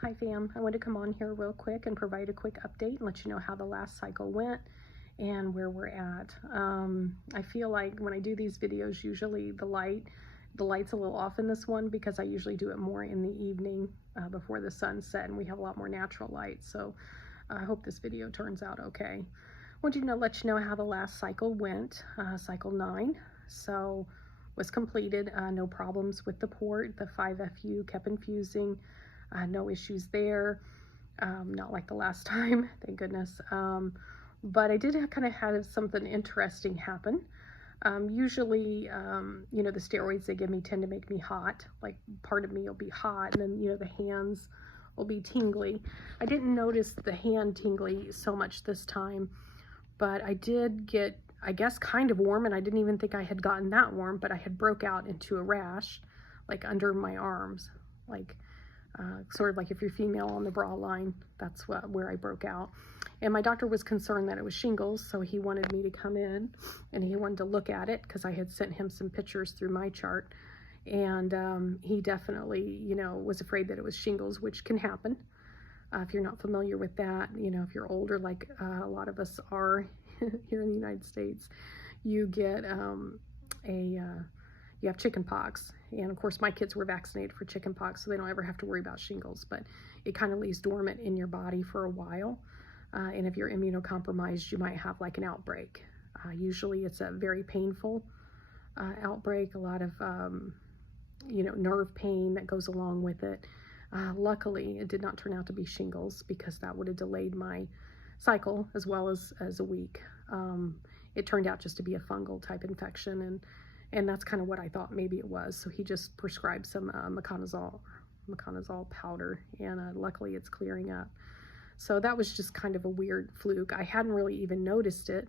Hi fam, I want to come on here real quick and provide a quick update and let you know how the last cycle went and where we're at. I feel like when I do these videos, usually the light's a little off in this one because I usually do it more in the evening before the sun set, and we have a lot more natural light. So I hope this video turns out okay. I want to let you know how the last cycle went, cycle 9. So was completed, no problems with the port, the 5FU kept infusing. No issues there, not like the last time, thank goodness. But I did kind of have something interesting happen. Usually, the steroids they give me tend to make me hot. Like part of me will be hot, and then, the hands will be tingly. I didn't notice the hand tingly so much this time, but I did get, I guess, kind of warm, and I didn't even think I had gotten that warm, but I had broke out into a rash, like under my arms, like sort of like if you're female on the bra line, that's where I broke out. And my doctor was concerned that it was shingles, so he wanted me to come in and he wanted to look at it because I had sent him some pictures through my chart. And he definitely, was afraid that it was shingles, which can happen. If you're not familiar with that, if you're older, like a lot of us are here in the United States, you get you have chicken pox. And of course my kids were vaccinated for chicken pox, so they don't ever have to worry about shingles, but it kind of lays dormant in your body for a while. And if you're immunocompromised, you might have like an outbreak. Usually it's a very painful outbreak, a lot of, nerve pain that goes along with it. Luckily, it did not turn out to be shingles because that would have delayed my cycle as well as a week. It turned out just to be a fungal type infection, and that's kind of what I thought maybe it was. So he just prescribed some meconazole powder, and luckily it's clearing up. So that was just kind of a weird fluke. I hadn't really even noticed it.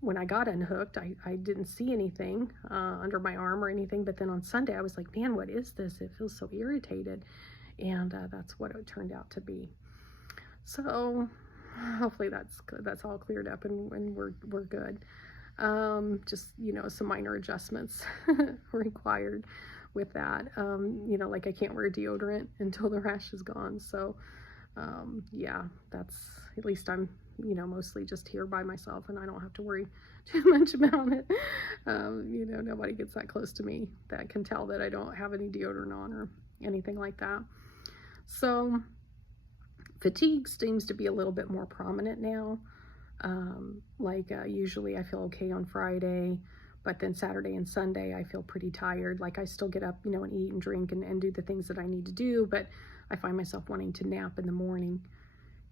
When I got unhooked, I didn't see anything under my arm or anything, but then on Sunday I was like, man, what is this? It feels so irritated. And that's what it turned out to be. So hopefully that's all cleared up and we're good. Just, some minor adjustments required with that. Like I can't wear deodorant until the rash is gone. So, yeah, that's, at least I'm, mostly just here by myself and I don't have to worry too much about it. Nobody gets that close to me that can tell that I don't have any deodorant on or anything like that. So fatigue seems to be a little bit more prominent now. Usually I feel okay on Friday, but then Saturday and Sunday I feel pretty tired. Like I still get up, and eat and drink and do the things that I need to do, but I find myself wanting to nap in the morning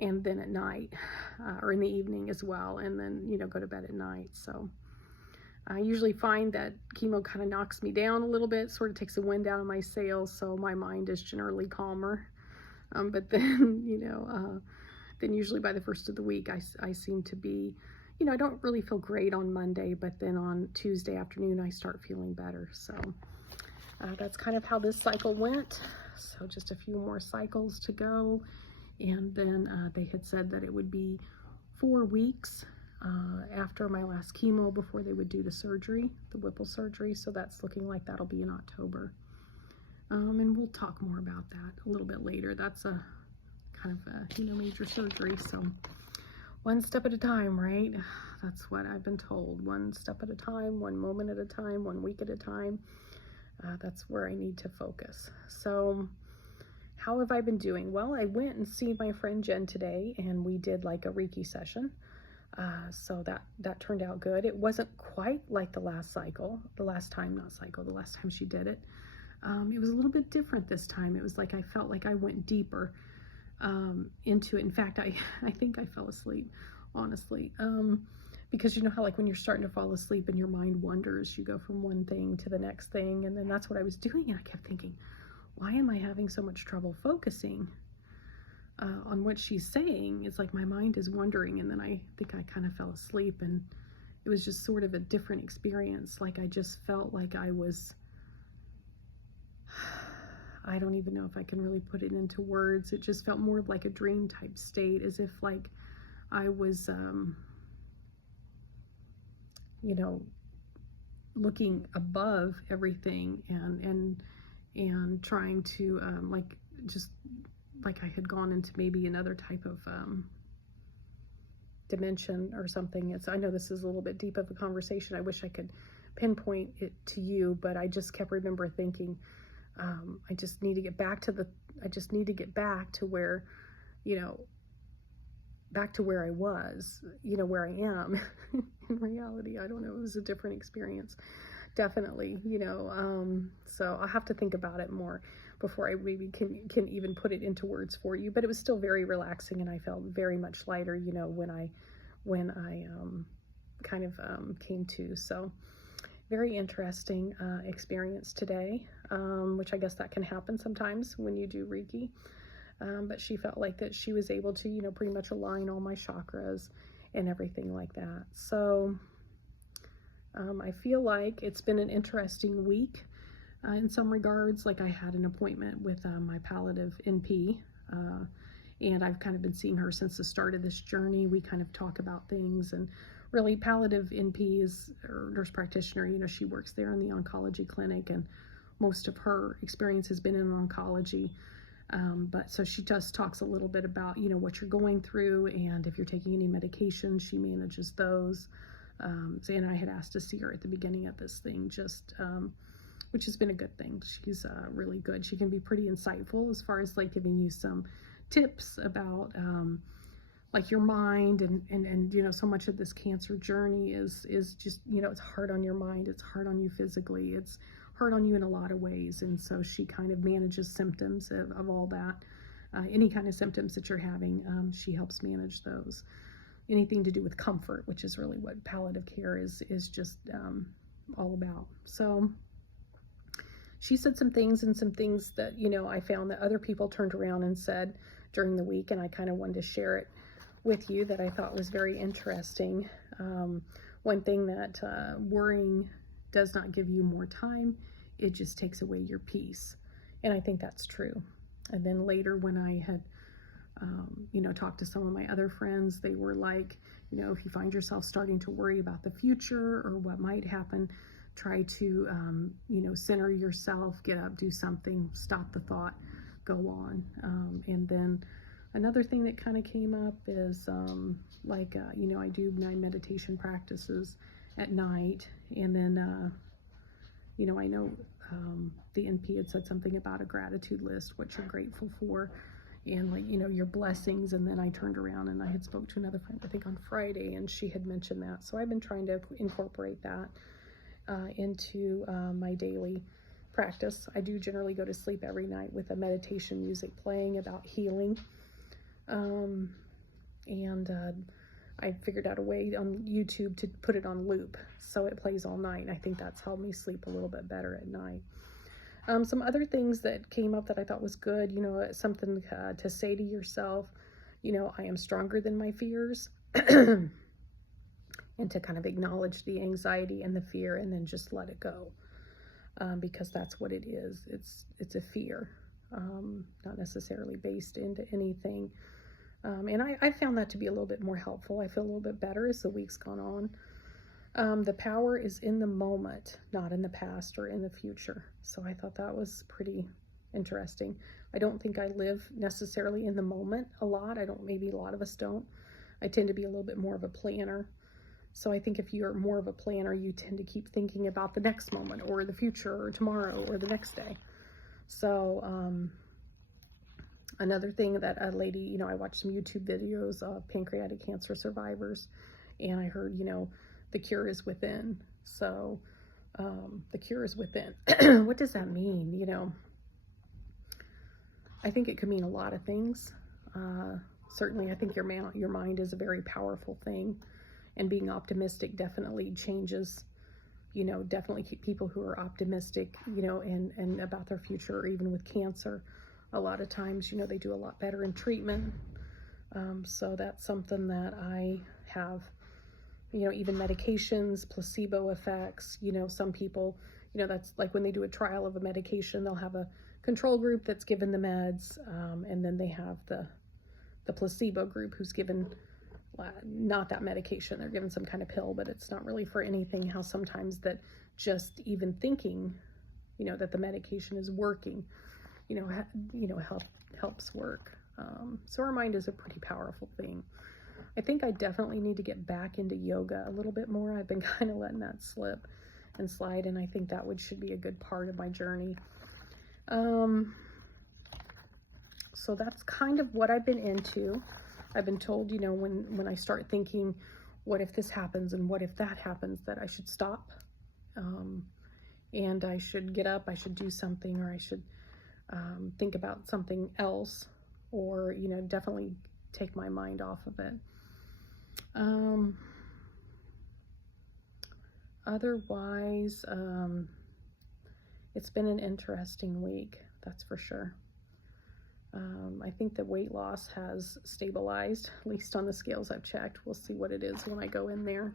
and then at night, or in the evening as well, and then, go to bed at night. So I usually find that chemo kind of knocks me down a little bit, sort of takes the wind out of my sails, so my mind is generally calmer. But then, then usually by the first of the week, I seem to be, I don't really feel great on Monday, but then on Tuesday afternoon, I start feeling better. So that's kind of how this cycle went. So just a few more cycles to go. And then they had said that it would be 4 weeks after my last chemo before they would do the surgery, the Whipple surgery. So that's looking like that'll be in October. And we'll talk more about that a little bit later. That's a kind of a, major surgery. So one step at a time, right? That's what I've been told. One step at a time, one moment at a time, 1 week at a time. That's where I need to focus. So how have I been doing? Well, I went and see my friend Jen today, and we did like a Reiki session. So that turned out good. It wasn't quite like the last time she did it. It was a little bit different this time. It was like I felt like I went deeper into it. In fact, I think I fell asleep, honestly, because you know how like when you're starting to fall asleep and your mind wanders, you go from one thing to the next thing, and then that's what I was doing, and I kept thinking, why am I having so much trouble focusing on what she's saying? It's like my mind is wandering, and then I think I kind of fell asleep, and it was just sort of a different experience. Like I just felt like I was, I don't even know if I can really put it into words. It just felt more like a dream type state, as if like I was, looking above everything and trying to like just like I had gone into maybe another type of dimension or something. I know this is a little bit deep of a conversation. I wish I could pinpoint it to you, but I just kept remember thinking, I just need to get back to where, back to where I was, where I am. In reality, I don't know, it was a different experience, definitely, so I'll have to think about it more before I maybe can even put it into words for you. But it was still very relaxing, and I felt very much lighter, when I kind of came to. So very interesting experience today, which I guess that can happen sometimes when you do Reiki. But she felt like that she was able to, pretty much align all my chakras and everything like that. So I feel like it's been an interesting week in some regards. Like, I had an appointment with my palliative NP, and I've kind of been seeing her since the start of this journey. We kind of talk about things, and really palliative NP is, or nurse practitioner, she works there in the oncology clinic, and most of her experience has been in oncology. But so she just talks a little bit about, what you're going through, and if you're taking any medication, she manages those. And I had asked to see her at the beginning of this thing, which has been a good thing. She's really good. She can be pretty insightful as far as like giving you some tips about like your mind, and so much of this cancer journey is just, it's hard on your mind, it's hard on you physically, it's hard on you in a lot of ways. And so she kind of manages symptoms of all that. Any kind of symptoms that you're having, she helps manage those. Anything to do with comfort, which is really what palliative care is just all about. So she said some things that, I found that other people turned around and said during the week, and I kind of wanted to share it with you, that I thought was very interesting. One thing that worrying does not give you more time, it just takes away your peace. And I think that's true. And then later, when I had talked to some of my other friends, they were like, if you find yourself starting to worry about the future or what might happen, try to center yourself, get up, do something, stop the thought, go on. And then another thing that kind of came up is I do my meditation practices at night, and then I know the NP had said something about a gratitude list, what you're grateful for, and your blessings. And then I turned around and I had spoke to another friend, I think on Friday, and she had mentioned that. So I've been trying to incorporate that into my daily practice. I do generally go to sleep every night with a meditation music playing about healing. I figured out a way on YouTube to put it on loop, so it plays all night. I think that's helped me sleep a little bit better at night. Some other things that came up that I thought was good, something to say to yourself, I am stronger than my fears, and to kind of acknowledge the anxiety and the fear, and then just let it go, because that's what it is. It's a fear, not necessarily based into anything. And I found that to be a little bit more helpful. I feel a little bit better as the week's gone on. The power is in the moment, not in the past or in the future. So I thought that was pretty interesting. I don't think I live necessarily in the moment a lot. Maybe a lot of us don't. I tend to be a little bit more of a planner. So I think if you're more of a planner, you tend to keep thinking about the next moment or the future or tomorrow or the next day. So, another thing that a lady, I watched some YouTube videos of pancreatic cancer survivors, and I heard, the cure is within. So, the cure is within. What does that mean? I think it could mean a lot of things. Certainly, I think your mind is a very powerful thing, and being optimistic definitely changes, definitely keep people who are optimistic, and about their future, or even with cancer. A lot of times, they do a lot better in treatment. So that's something that I have, even medications, placebo effects, some people, that's like when they do a trial of a medication, they'll have a control group that's given the meds, and then they have the placebo group who's given not that medication. They're given some kind of pill, but it's not really for anything. How sometimes that just even thinking, that the medication is working, helps work. So our mind is a pretty powerful thing. I think I definitely need to get back into yoga a little bit more. I've been kind of letting that slip and slide, and I think that should be a good part of my journey. So that's kind of what I've been into. I've been told, you know, when I start thinking, what if this happens and what if that happens, that I should stop. And I should get up, I should do something, or I should think about something else, or, you know, definitely take my mind off of it. Otherwise, it's been an interesting week, that's for sure. I think the weight loss has stabilized, at least on the scales I've checked. We'll see what it is when I go in there.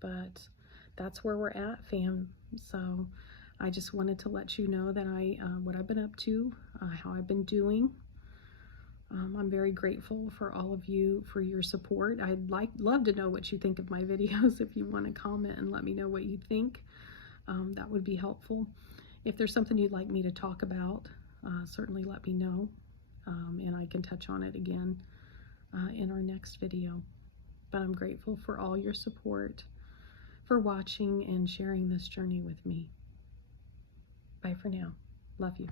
But that's where we're at, fam. So I just wanted to let you know that what I've been up to, how I've been doing. I'm very grateful for all of you, for your support. I'd love to know what you think of my videos. If you want to comment and let me know what you think, that would be helpful. If there's something you'd like me to talk about, certainly let me know, and I can touch on it again in our next video. But I'm grateful for all your support, for watching and sharing this journey with me. Bye for now. Love you.